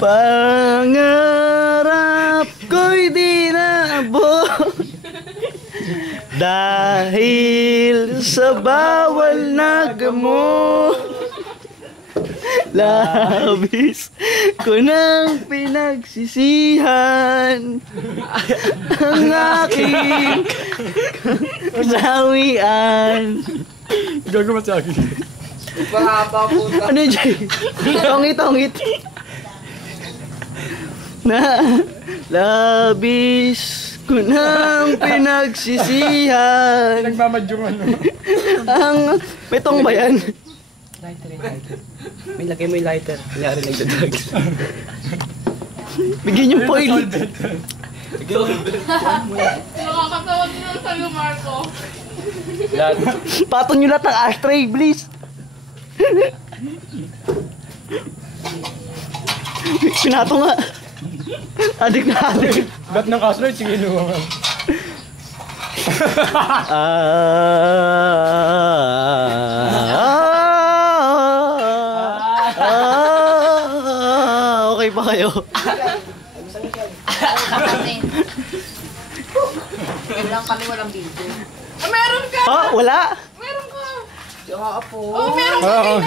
Pangarap ko'y di naabot dahil sa bawal na gamot. Labis ko nang pinagsisihan ang aking kasawian. Gagawa sa akin. Mahaba po. Ano yun, Jay? Tongit. Na labis ko nang pinagsisihan Nagmamadyong ano. ang... May tong ba yan? Lighter. May lagay mo yung lighter. Kunyari nagda-drugs. Bigyan yung foil. Nakakatawa din lang sa'yo, Marco. Patong nyo lahat ng ashtray, please. Pinato nga. Adik na adik. Ba't ng kasunod? Sige, luwa nga. Okay pa kayo? Walang kami, walang video. Meron ka! Oh, wala? Meron ka! Yung ako po. Oh, meron ka!